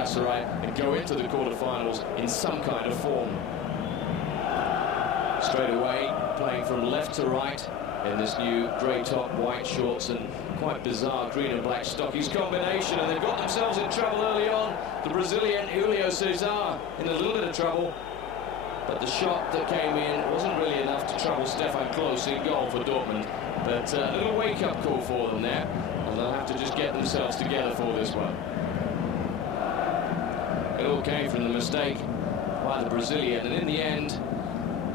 Galatasaray and go into the quarterfinals in some kind of form. Straight away, playing from left to right in this new grey top, white shorts and quite bizarre green and black stockies combination, and they've got themselves in trouble early on. The Brazilian Julio César in a little bit of trouble, but the shot that came in wasn't really enough to trouble Stefan Klose in goal for Dortmund. But a little wake-up call for them there, and they'll have to just get themselves together for this one. It all came from the mistake by the Brazilian, and in the end,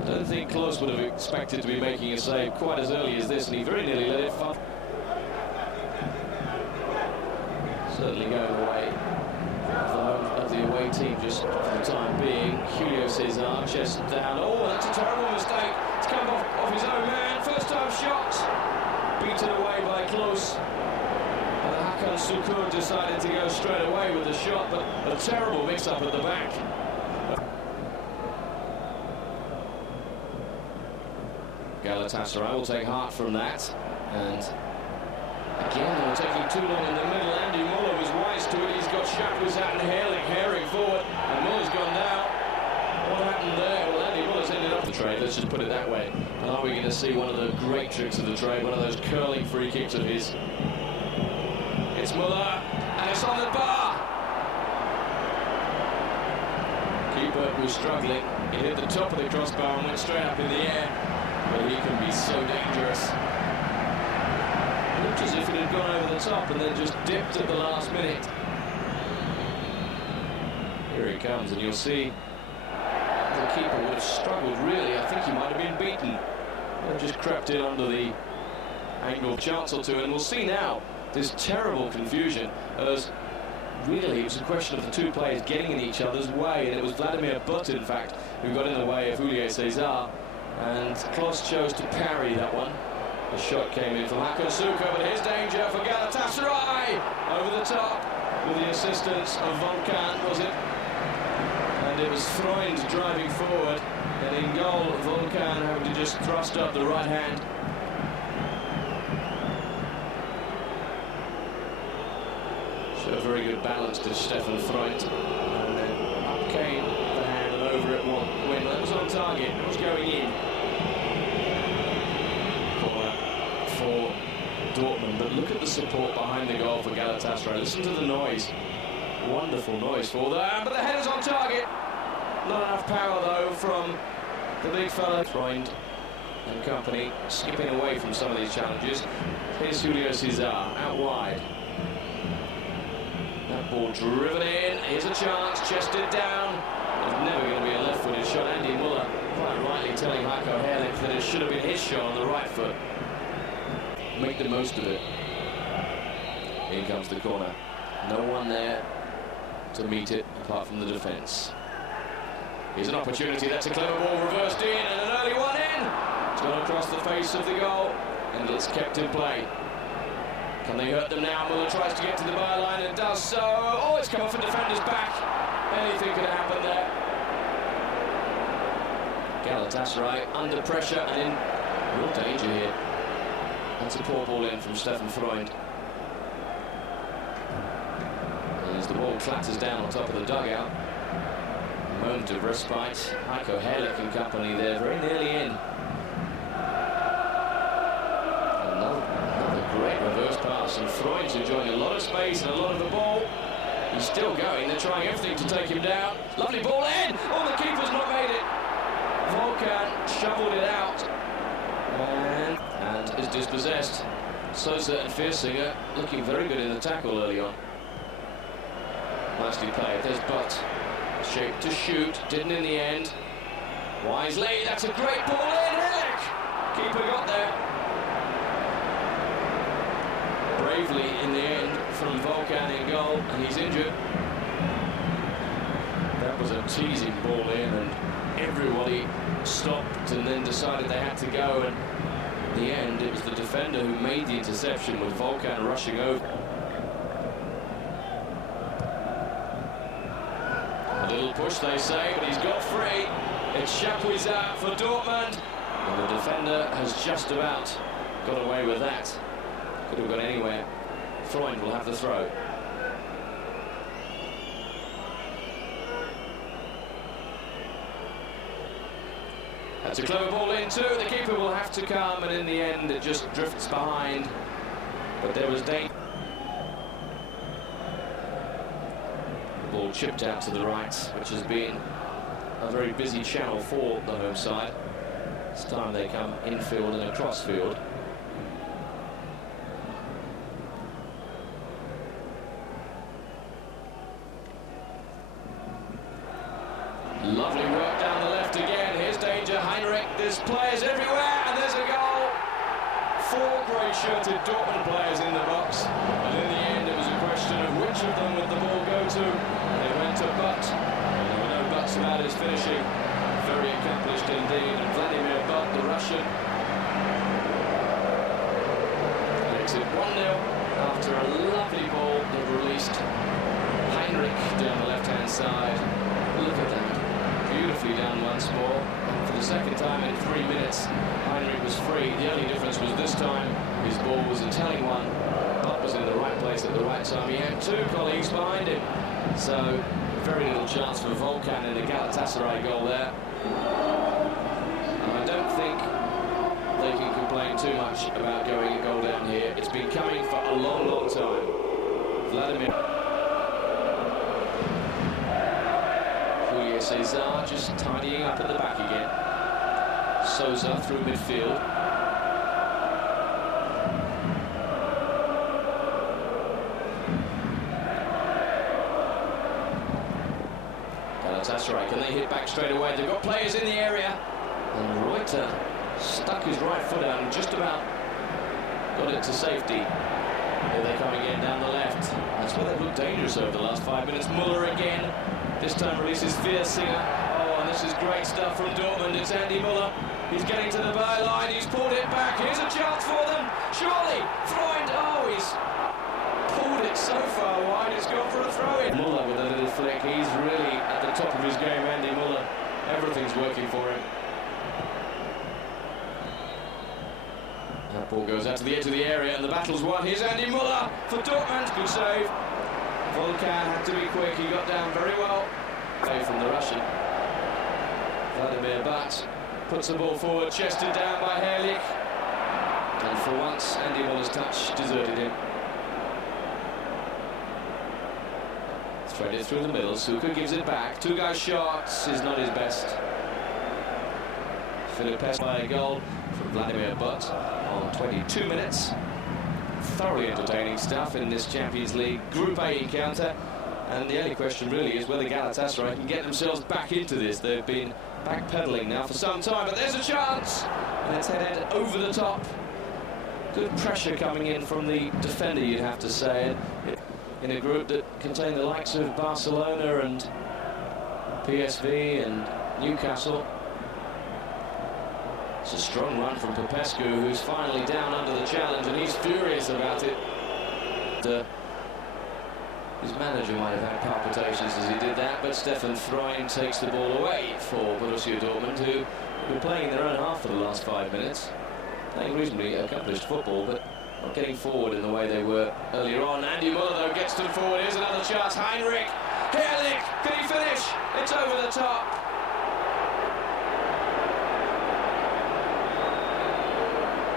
I don't think Klose would have expected to be making a save quite as early as this, and he very nearly let it fall. Certainly going the way of the away team just for the time being. Julio César, chest down. Oh, that's a terrible mistake. It's come off his own man. First time shot. Beaten away by Klose. And Hakan Sukur decided to go straight away with the shot, but a terrible mix-up at the back. Galatasaray will take heart from that, and again they were taking too long in the middle. Andy Muller was wise to it. He's got Chapuisat and herring forward, and Muller's gone down. What happened there? Well, Andy Muller's ended up the trade, let's just put it that way. And are we going to see one of the great tricks of the trade, one of those curling free kicks of his? It's Muller, and it's on the bar. Keeper was struggling. He hit the top of the crossbar and went straight up in the air. But he can be so dangerous. Looked as if it had gone over the top and then just dipped at the last minute. Here he comes, and you'll see the keeper would have struggled, really. I think he might have been beaten. And just crept in under the angle chance or two, and we'll see now this terrible confusion as really it was a question of the two players getting in each other's way, and it was Vladimir Butt, in fact, who got in the way of Julio César. And Klose chose to parry that one. The shot came in from Hakan Sukur, but here's danger for Galatasaray! Over the top with the assistance of Volkan, was it? And it was Freund driving forward, and in goal, Volkan having to just thrust up the right hand. Showed very good balance to Stefan Freund. And then up came the hand and over it went. That was on target, it was going in. For Dortmund, but look at the support behind the goal for Galatasaray. Listen to the noise. Wonderful noise for them, but the header's on target. Not enough power though from the big fella. Freund and company skipping away from some of these challenges. Here's Julio César out wide. That ball driven in. Here's a chance, chested down. There's never going to be a left-footed shot. Andy Muller quite rightly telling Heiko Herrlich that it should have been his shot on the right foot. Make the most of it. In comes the corner. No one there to meet it apart from the defence. Here's an opportunity. That's a clever ball reversed in, and an early one in. It's gone across the face of the goal, and it's kept in play. Can they hurt them now? Muller tries to get to the byline and does so. Oh, it's come off a defender's back. Anything could happen there. Galatasaray under pressure and in real danger here. That's a poor ball in from Stefan Freund. And as the ball clatters down on top of the dugout, a moment of respite. Heiko Herrlich and company there, very nearly in. Another great reverse pass, and Freund's enjoying a lot of space and a lot of the ball. He's still going, they're trying everything to take him down. Lovely ball in! Oh, the keeper's not made it! Volkan shoveled it out. And is dispossessed. Sosa and Fearsinger looking very good in the tackle early on. Nicely played. There's Butt. Shaped to shoot. Didn't in the end. Wisely. That's a great ball in. Herrlich! Keeper got there. Bravely in the end from Volkan in goal, and he's injured. That was a teasing ball in, and everybody stopped and then decided they had to go, and in the end it was the defender who made the interception with Volkan rushing over. A little push they say, but he's got free. It's Chapuisat for Dortmund, and the defender has just about got away with that. Could have gone anywhere. Freund will have the throw. That's a clever ball in too. The keeper will have to come, and in the end it just drifts behind. But there was danger. The ball chipped out to the right, which has been a very busy channel for the home side. This time they come infield and across field. Lovely work down the left again. Here's danger. Heinrich. There's players everywhere, and there's a goal. 4 grey-shirted Dortmund players in the box. And in the end, it was a question of which of them would the ball go to. They went to Butt. There were no buts about his finishing. Very accomplished indeed. And Vladimir Butt, the Russian, makes it 1-0 after a lovely ball that released Heinrich down the left-hand side. Look at that. Beautifully down once more. And for the second time in 3 minutes, Heinrich was free. The only difference was this time his ball was a telling one. Butt was in the right place at the right time. He had 2 colleagues behind him. So very little chance for Volkan in the Galatasaray goal there. And I don't think they can complain too much about going a goal down here. It's been coming for a long, long time. Vladimir Cesar just tidying up at the back again. Souza through midfield. Galatasaray, can they hit back straight away? They've got players in the area. And Reuter stuck his right foot out and just about got it to safety. Here they come again down the left. That's where they've looked dangerous over the last 5 minutes. Muller again. This time releases Viersinger. Oh, and this is great stuff from Dortmund. It's Andy Muller. He's getting to the byline. He's pulled it back. Here's a chance for them. Surely, Freund. Oh, he's pulled it so far wide. It's gone for a throw-in. Muller with a little flick. He's really at the top of his game, Andy Muller. Everything's working for him. That ball goes out to the edge of the area, and the battle's won. Here's Andy Muller for Dortmund. Good save. Volkan had to be quick. He got down very well. Away from the Russian. Vladimir Butt puts the ball forward, chested down by Herrlich. And for once, Andy Muller's touch deserted him. Threaded through the middle. Suka gives it back. 2 guys shots is not his best. Philippes by a goal from Vladimir Butt on 22 minutes. Thoroughly entertaining stuff in this Champions League Group A encounter, and the only question really is whether Galatasaray can get themselves back into this. They've been backpedaling now for some time, but there's a chance, and it's headed over the top. Good pressure coming in from the defender, you'd have to say, in a group that contained the likes of Barcelona and PSV and Newcastle. It's a strong run from Popescu, who's finally down under the challenge, and he's furious about it. His manager might have had palpitations as he did that, but Stefan Freund takes the ball away for Borussia Dortmund, who have been playing their own half for the last 5 minutes. Playing reasonably accomplished football, but not getting forward in the way they were earlier on. Andy Muller, though, gets them forward. Here's another chance. Heinrich. Herrlich. Can he finish? It's over the top.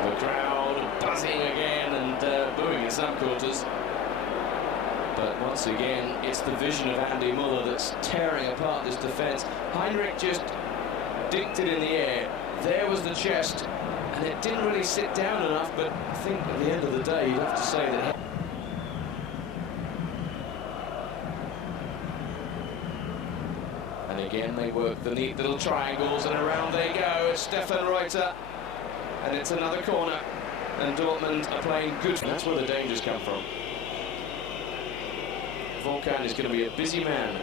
The crowd buzzing again and booing in some quarters. But once again, it's the vision of Andy Muller that's tearing apart this defence. Heinrich just dinked it in the air. There was the chest, and it didn't really sit down enough, but I think at the end of the day, you'd have to say that... And again, they work the neat little triangles, and around they go. It's Stefan Reuter. And it's another corner, and Dortmund are playing good. That's where the dangers come from. Volkan is going to be a busy man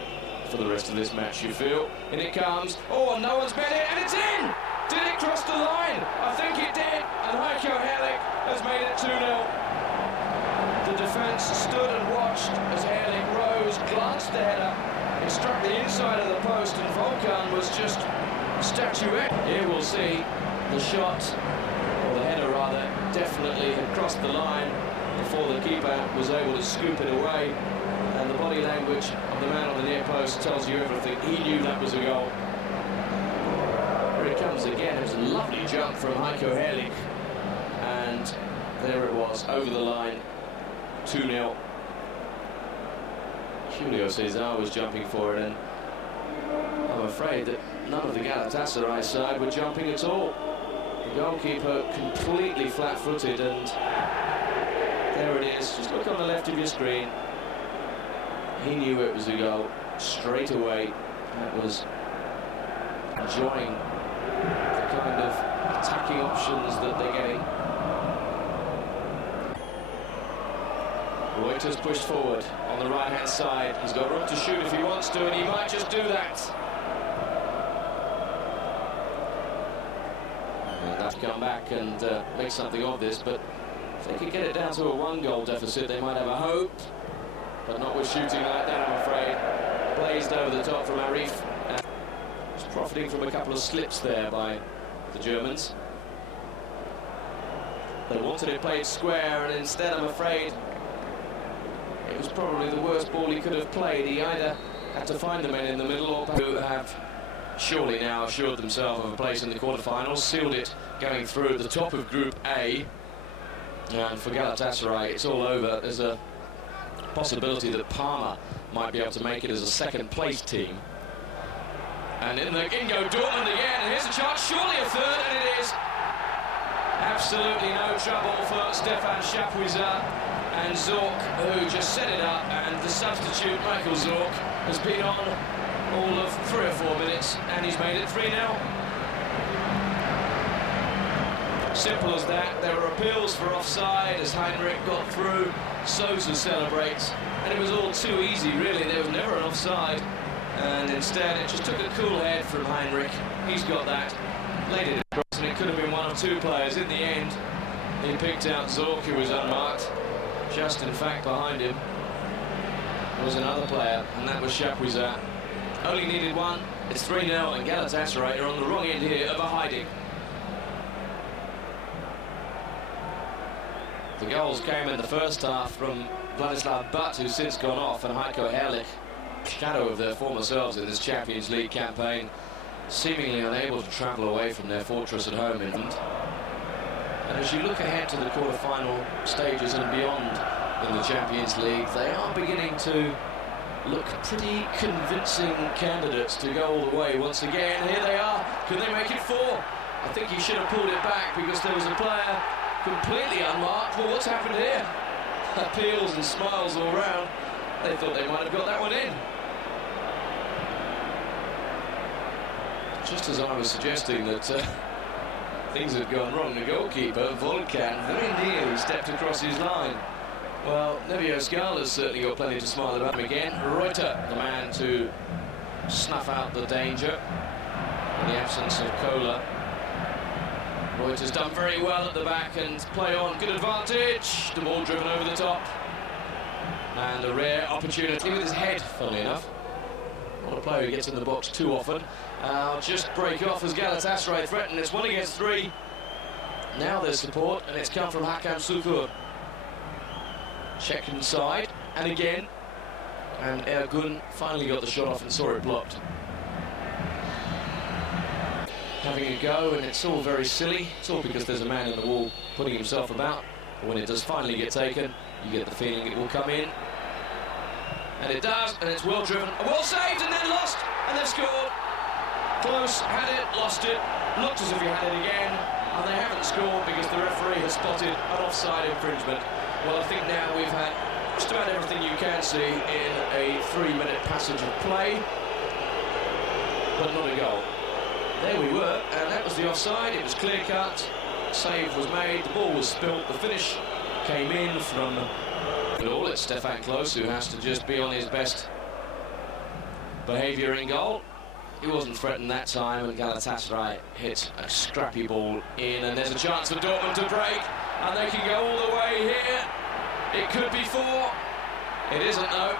for the rest of this match, you feel. In it comes. Oh, no one's met it, and it's in! Did it cross the line? I think it did, and Heiko Herrlich has made it 2-0. The defence stood and watched as Herrlich rose, glanced the header. It struck the inside of the post, and Volkan was just statuette. Here we'll see the shot, or the header rather, definitely had crossed the line before the keeper was able to scoop it away. And the body language of the man on the near post tells you everything. He knew that was a goal. Very it comes again. It was a lovely jump from Heiko Herrlich. And there it was, over the line, 2-0. Julio Cesar was jumping for it, and I'm afraid that none of the Galatasaray side were jumping at all. The goalkeeper completely flat-footed, and there it is. Just look on the left of your screen. He knew it was a goal straight away. That was enjoying the kind of attacking options that they're getting. Reuters pushed forward on the right-hand side. He's got room to shoot if he wants to, and he might just do that. And have to come back and make something of this, but if they could get it down to a 1-goal deficit, they might have a hope. But not with shooting like that, I'm afraid. Blazed over the top from Arif. Just profiting from a couple of slips there by the Germans. They wanted it played square, and instead, I'm afraid, it was probably the worst ball he could have played. He either had to find the men in the middle, or who have surely now assured themselves of a place in the quarterfinals, sealed it going through at the top of Group A. And for Galatasaray, it's all over. There's a possibility that Parma might be able to make it as a second-place team. And in go Dortmund again, and here's a chance, surely a third, and it is. Absolutely no trouble for Stefan Chapuisat and Zorc, who just set it up, and the substitute, Michael Zorc, has been on all of 3 or 4 minutes, and he's made it 3-0. Simple as that. There were appeals for offside as Heinrich got through. Sousa celebrates, and it was all too easy, really. There was never an offside, and instead it just took a cool head from Heinrich. He's got that, laid it across, and it could have been 1 or 2 players. In the end, he picked out Zorc, who was unmarked. Just in fact behind him was another player, and that was Chapuisat. Only needed 1. It's 3-0, and Galatasaray are on the wrong end here of a hiding. The goals came in the first half from Vladislav Butt, who's since gone off, and Heiko Herrlich, shadow of their former selves in this Champions League campaign, seemingly unable to travel away from their fortress at home in England. And as you look ahead to the quarter-final stages and beyond in the Champions League, they are beginning to look pretty convincing candidates to go all the way once again. Here they are. Can they make it 4? I think he should have pulled it back because there was a player completely unmarked. Well, what's happened here? Appeals and smiles all round. They thought they might have got that one in. Just as I was suggesting that things had gone wrong, the goalkeeper, Volkan, very nearly stepped across his line. Well, Nevio Scala's certainly got plenty to smile about him again. Reuter, the man to snuff out the danger in the absence of Kohler. Reuter's done very well at the back and play on, good advantage. The ball driven over the top. And a rare opportunity with his head, funnily enough. Not a player who gets in the box too often. Just break off as Galatasaray threaten. It's 1 against 3. Now there's support, and it's come from Hakan Sukur. Check inside, and again. And Ergun finally got the shot off and saw it blocked. Having a go, and it's all very silly. It's all because there's a man in the wall putting himself about. But when it does finally get taken, you get the feeling it will come in. And it does, and it's well driven. Well saved, and then lost, and they've scored. Close, had it, lost it, looked as if he had it again, and they haven't scored because the referee has spotted an offside infringement. Well, I think now we've had just about everything you can see in a 3-minute passage of play, but not a goal. There we were, and that was the offside. It was clear-cut, save was made, the ball was spilt, the finish came in from all. It's Stefan Klose who has to just be on his best behaviour in goal. He wasn't threatened that time, and Galatasaray hit a scrappy ball in, and there's a chance for Dortmund to break, and they can go all the way here. It could be 4. It isn't, though,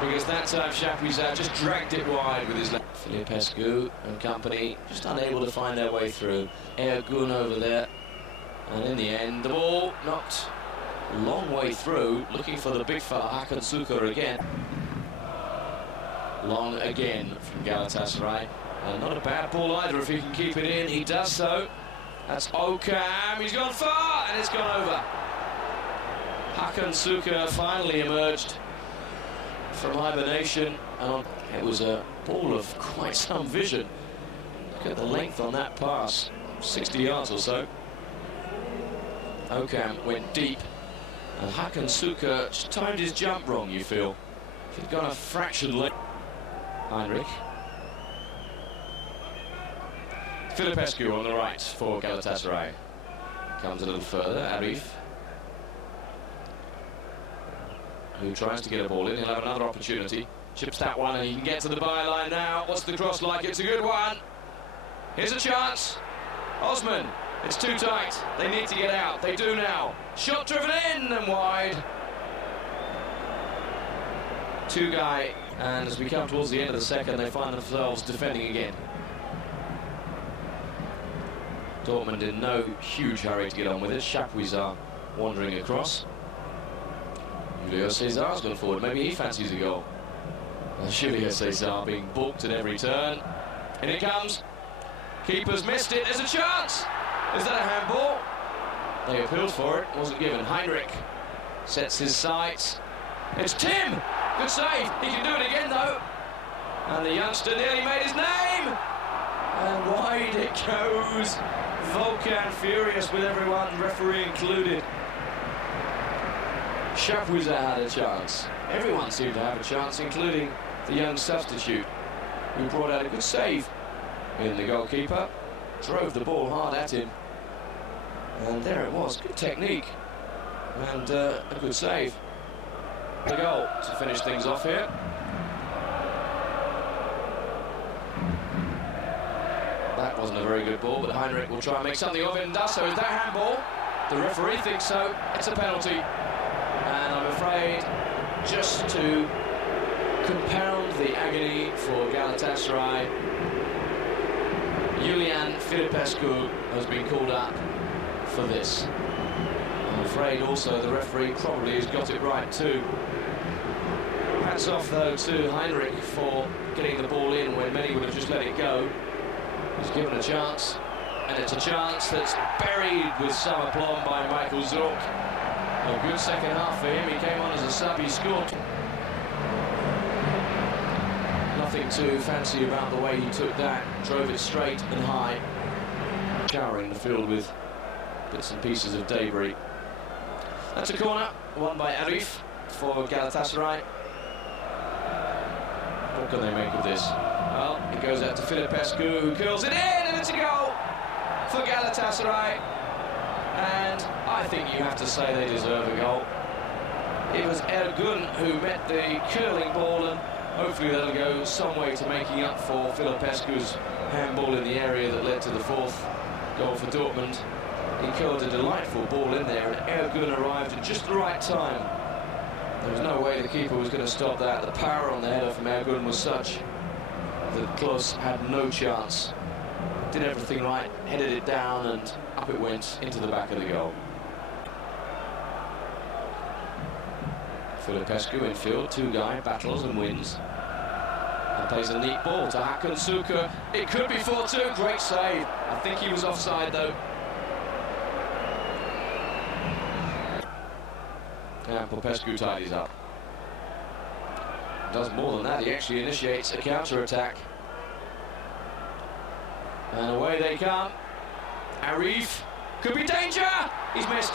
because that time Chapuisat just dragged it wide with his left. Filipescu and company just unable to find their way through. Ergun over there, and in the end, the ball knocked a long way through, looking for the big fella, Hakan Sukur again. Long again from Galatasaray. Not a bad ball either if he can keep it in. He does so. That's Okam. He's gone far and it's gone over. Hakan Suka finally emerged from hibernation. And it was a ball of quite some vision. Look at the length on that pass. 60 yards or so. Okam went deep. And Hakan Suka just timed his jump wrong, you feel. If he'd gone a fraction late. Heinrich. Filipescu on the right for Galatasaray. Comes a little further, Arif. Who tries to get a ball in, he'll have another opportunity. Chips that one and he can get to the byline now. What's the cross like? It's a good one. Here's a chance. Osman, it's too tight. They need to get out. They do now. Shot driven in and wide. Two guy, and as we come towards the end of the second, they find themselves defending again. Dortmund in no huge hurry to get on with it. Chapuisat wandering across. Julio Cesar's gone forward. Maybe he fancies a goal. Julio Cesar being balked at every turn. In it comes. Keeper's missed it. There's a chance. Is that a handball? They appealed for it. Wasn't given. Heinrich sets his sights. It's Tim. Good save. He can do it again though. And the youngster nearly made his name. And wide it goes. Volkan furious with everyone, referee included. Chapuisat had a chance. Everyone seemed to have a chance, including the young substitute, who brought out a good save in the goalkeeper. Drove the ball hard at him. And there it was. Good technique. And a good save. The goal to finish things off here. That wasn't a very good ball, but Heinrich will try and make something of it and does so. Is that handball? The referee thinks so. It's a penalty. And I'm afraid, just to compound the agony for Galatasaray, Julian Filipescu has been called up for this. I'm afraid also the referee probably has got it right too. Hats off though to Heinrich for getting the ball in when many would have just let it go. He's given a chance, and it's a chance that's buried with some aplomb by Michael Zorc. A good second half for him. He came on as a sub, he scored. Nothing too fancy about the way he took that. Drove it straight and high. Showering the field with bits and pieces of debris. That's a corner, won by Arif for Galatasaray. What can they make of this? Well, it goes out to Filipescu, who curls it in, and it's a goal for Galatasaray. And I think you have to say they deserve a goal. It was Ergun who met the curling ball, and hopefully that'll go some way to making up for Filipescu's handball in the area that led to the fourth goal for Dortmund. He curled a delightful ball in there, and Ergun arrived at just the right time. There was no way the keeper was going to stop that. The power on the header from Ergun was such that Klose had no chance. Did everything right, headed it down, and up it went into the back of the goal. Filipescu in field, two-guy, battles and wins. And plays a neat ball to Hakan Suka. It could be 4-2, great save. I think he was offside though. And Popescu tidies up. Does more than that, he actually initiates a counter-attack. And away they come. Arif, could be danger! He's missed.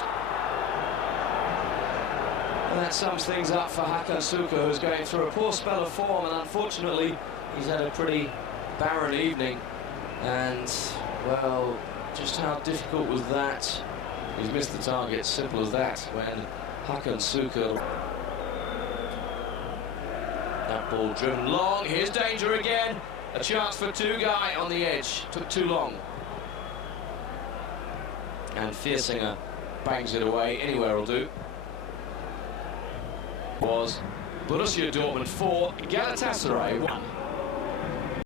And that sums things up for Hakan Suka, who's going through a poor spell of form, and unfortunately he's had a pretty barren evening. And, well, just how difficult was that? He's missed the target, simple as that, when Hakan Suka. That ball driven long, here's danger again. A chance for two-guy on the edge, took too long. And Viersinger bangs it away, anywhere will do. Was Borussia Dortmund 4, Galatasaray 1.